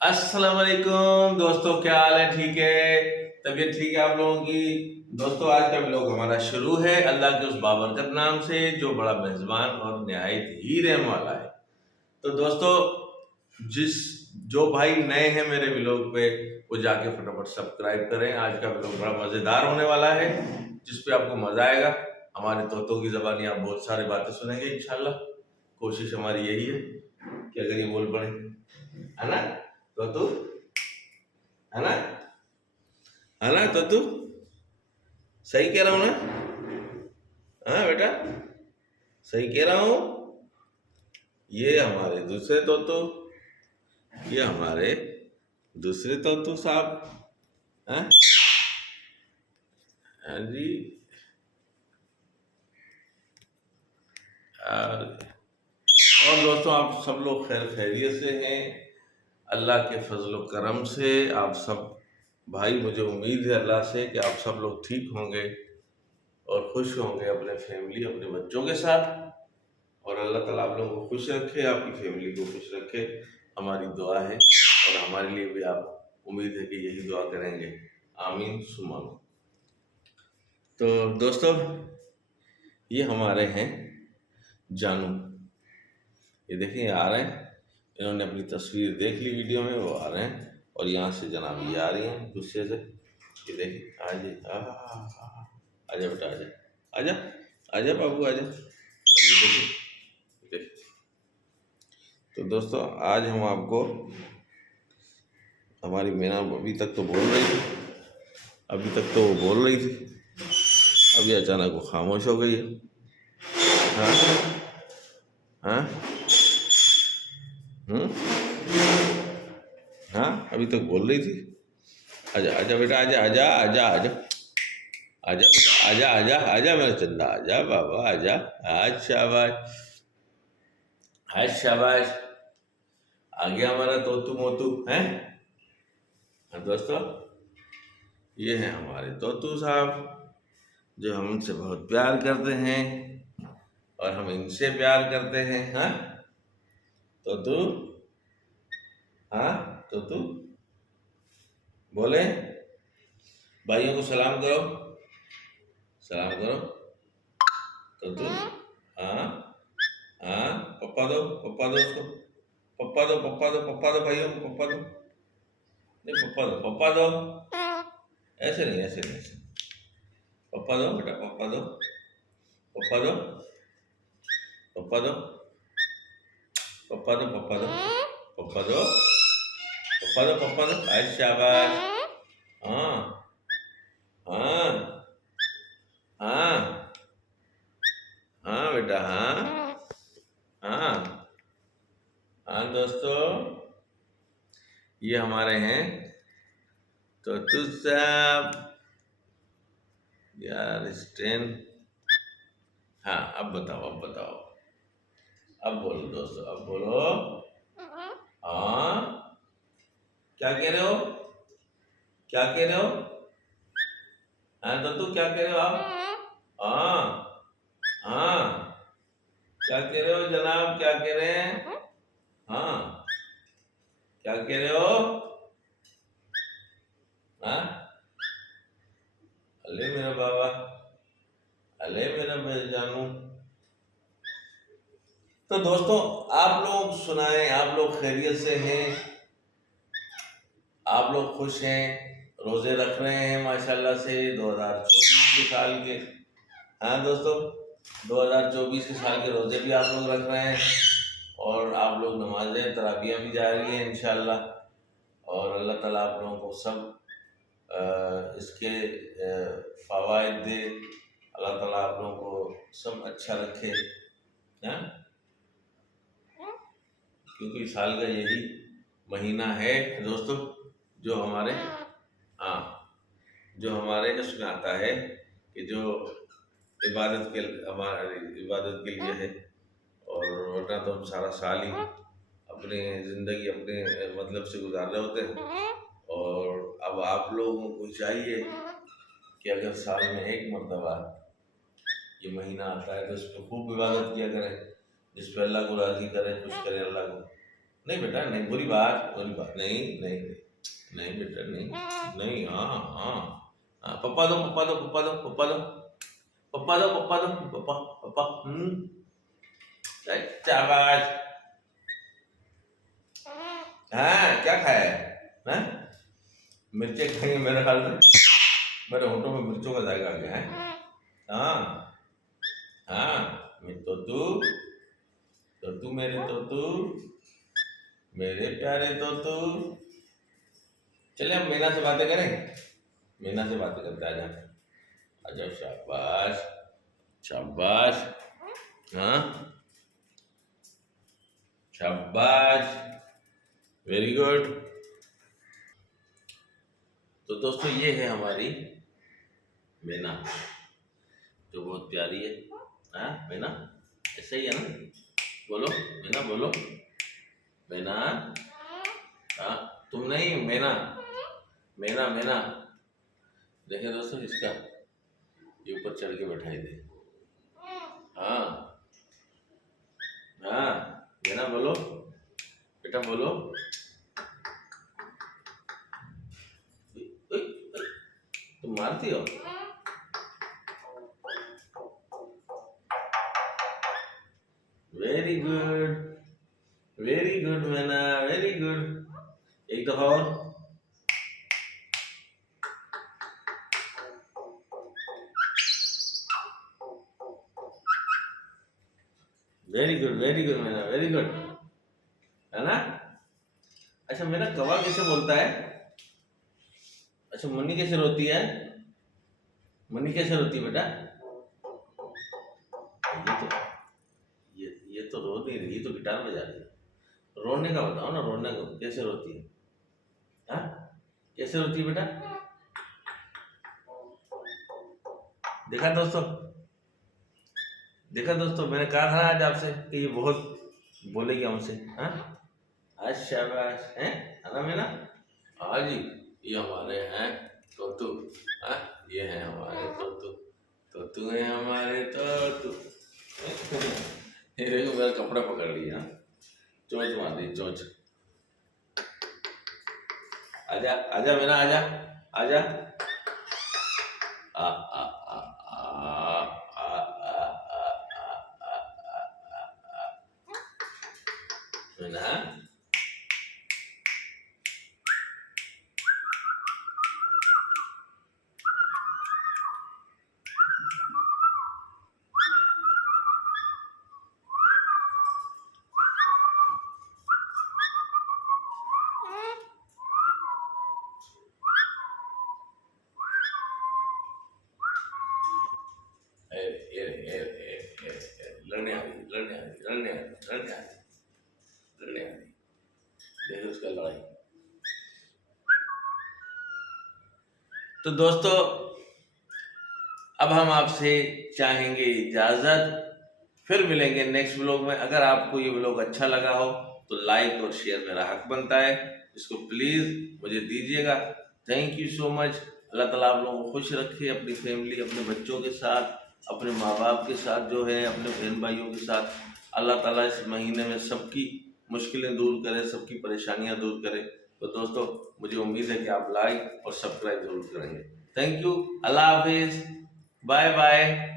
अस्सलाम वालेकुम दोस्तों, क्या हाल है? ठीक है, तबीयत ठीक है आप लोगों की? दोस्तों, आज का व्लॉग हमारा शुरू है अल्लाह के उस बाबरकत नाम से जो बड़ा मेजबान और निहायत ही रहम वाला है। तो दोस्तों, जिस जो भाई नए हैं मेरे व्लॉग पे वो जाके फटाफट सब्सक्राइब करें। आज का व्लॉग बड़ा मज़ेदार होने वाला है जिस पे आपको मज़ा आएगा। हमारे तोतों की ज़बानी आप बहुत सारी बातें सुनेंगे इंशाल्लाह। कोशिश हमारी यही है कि अगर ये बोल पड़े, है ना तोतू, है ना, है ना तोतू? सही कह रहा हूँ ना? हाँ बेटा, सही कह रहा हूँ। ये हमारे दूसरे तोतू, ये हमारे दूसरे तोतू साहब, हैं? हाँ जी। और दोस्तों, आप सब लोग खैर खैरियत से हैं? अल्लाह के फजल व करम से आप सब भाई, मुझे उम्मीद है अल्लाह से कि आप सब लोग ठीक होंगे और खुश होंगे अपने फैमिली, अपने बच्चों के साथ। और अल्लाह ताला आप लोगों को खुश रखे, आपकी फैमिली को खुश रखे, हमारी दुआ है। और हमारे लिए भी आप उम्मीद है कि यही दुआ करेंगे। आमीन सुमा आमीन। तो दोस्तों, ये हमारे हैं जानू। ये देखिए आ रहे हैं, इन्होंने अपनी तस्वीर देख ली वीडियो में, वो आ रहे हैं। और यहाँ से जनाब ये आ रही हैं गुस्से से। ये देखिए, आजा बेटा, आजा आजा, आजा बाबू आजा। और ये देखिए, देखिए। तो दोस्तों, आज हम आपको, हमारी मीना अभी तक तो बोल रही थी, अभी तक तो वो बोल रही थी, अभी अचानक वो खामोश हो गई है। हाँ हाँ, हाँ, अभी तक बोल रही थी। आजा आजा बेटा, आजा आजा आजा आजा, आजा बेटा, आजा आजा आजा मेरा चंदा, आजा बाबा आजा। आज शाबाश, आज शाबाश, आ गया हमारा तोतू मोतू है। हाँ दोस्तों, ये हैं हमारे तोतू साहब जो हमसे बहुत प्यार करते हैं और हम इनसे प्यार करते हैं। हाँ तोतू, हाँ तोतू, बोले भाइयों को सलाम करो, सलाम करो तोतू। हाँ हाँ, पप्पा दो, पप्पा दो उसको, पप्पा दो, पप्पा दो, पप्पा दो भाइयों को, पप्पा दो, नहीं पप्पा दो, पप्पा दो, ऐसे नहीं, ऐसे नहीं, ऐसे। पप्पा दो बेटा, पप्पा दो, पप्पा दो, पप्पा दो, पप्पा दो, पप्पा दो, पप्पा दो, पप्पा दो, पप्पा दो, आज शाबाश। हाँ हाँ हाँ हाँ बेटा, हाँ हाँ हाँ दोस्तों, ये हमारे हैं तो तू साहब यार स्टैंड। हाँ, अब बताओ, अब बताओ, अब बोलो दोस्तों, अब बोलो। हाँ, क्या कह रहे हो? क्या कह रहे हो? हाँ तो तू क्या कह रहे हो आप? हाँ हाँ, क्या कह रहे हो जनाब, क्या कह रहे हैं? हाँ, क्या कह रहे हो? हाँ, अले मेरा बाबा, अले मेरा जानू। तो दोस्तों, आप लोग सुनाएं, आप लोग खैरियत से हैं? आप लोग खुश हैं? रोजे रख रहे हैं माशाल्लाह से 2024 के साल के? हाँ दोस्तों, 2024 के साल के रोजे भी आप लोग रख रहे हैं और आप लोग नमाजें तराबियाँ भी जा रही हैं इंशाल्लाह। और अल्लाह ताला आप लोगों को सब इसके फ़वाइद दे, अल्लाह ताला आप लोगों को सब अच्छा रखे। हाँ, क्योंकि साल का यही महीना है दोस्तों जो हमारे, हाँ, जो हमारे इसमें आता है कि जो इबादत के, हमारी इबादत के लिए है। और वरना तो हम सारा साल ही अपनी ज़िंदगी अपने मतलब से गुजार रहे होते हैं। और अब आप लोगों को चाहिए कि अगर साल में एक मरतबा ये महीना आता है तो इस पर खूब इबादत किया करें, जिस पर अल्लाह को राज़ी करे, खुश करे अल्लाह को। नहीं बेटा नहीं, बुरी बात नहीं नहीं नहीं, नहीं बेटा नहीं नहीं। हाँ हाँ हाँ, पप्पा दो पप्पा दो पप्पा दो पप्पा दो पप्पा दो पप्पा दो पप्पा पप्पा। शाबाश। हाँ क्या खाया है? हाँ? मिर्चे खाएंगे मेरे ख्याल से, मेरे होठों में मिर्चों का जायका आ गया है। हाँ हाँ, मैं तोतू मेरे तोतू, मेरे प्यारे तोतू। चले हम मीना से बातें करें, मीना से बातें करते हैं। आजा आजा, शाबाश शाबाश। हाँ शाबाश, वेरी गुड। तो दोस्तों ये है हमारी मीना, जो बहुत प्यारी है। हाँ मीना, ऐसे ही है ना? बोलो मीना, बोलो मीना। हाँ तुम नहीं, मीना मीना मीना। देखे दोस्तों इसका, ये ऊपर चढ़ के बैठाई दे। हाँ हाँ मीना बोलो बेटा, बोलो। तुम मारती हो? Very good, very good Meena, very good. एक दफा और। Very good Meena, very good, है ना? अच्छा मीना, कौवा कैसे बोलता है? अच्छा मन्नी कैसे रोती है? मन्नी कैसे रोती है बेटा? ये तो ये तो रो नहीं रही, ये तो गिटार बजा रही है। रोने का बताओ ना, रोने का कैसे रोती है? हाँ कैसे रोती है बेटा? देखा दोस्तों, देखा दोस्तों, मैंने कहा था आज आपसे कि ये बहुत बोलेगी हमसे। हाँ आज शाबाश है ना मीना? हाँ जी, ये हमारे हैं तोतू। हाँ ये हैं हमारे तोतू, तोतू है हमारे तोतू। ये देखो मेरा कपड़ा पकड़ लिया, चोंच मार दी चोंच। आजा आजा मीना, आजा आजा। आ आ आ आ आ आ मीना। लड़ने आ रही, लड़ने आ रही, लड़ने आ रही, लड़ने आ रही, लड़ने आ रही। देखो उसका लड़ाई। तो दोस्तों अब हम आपसे चाहेंगे इजाजत, फिर मिलेंगे नेक्स्ट ब्लॉग में। अगर आपको ये ब्लॉग अच्छा लगा हो तो लाइक और शेयर मेरा हक बनता है, इसको प्लीज मुझे दीजिएगा। Thank you so much. Allah ताला आप लोगों को खुश रखे, अपनी फैमिली, अपने बच्चों के साथ, अपने माँ बाप के साथ, जो है अपने बहन भाइयों के साथ। अल्लाह ताला इस महीने में सबकी मुश्किलें दूर करे, सबकी परेशानियां दूर करे। तो दोस्तों मुझे उम्मीद है कि आप लाइक और सब्सक्राइब जरूर करेंगे। थैंक यू, अल्लाह हाफिज, बाय बाय।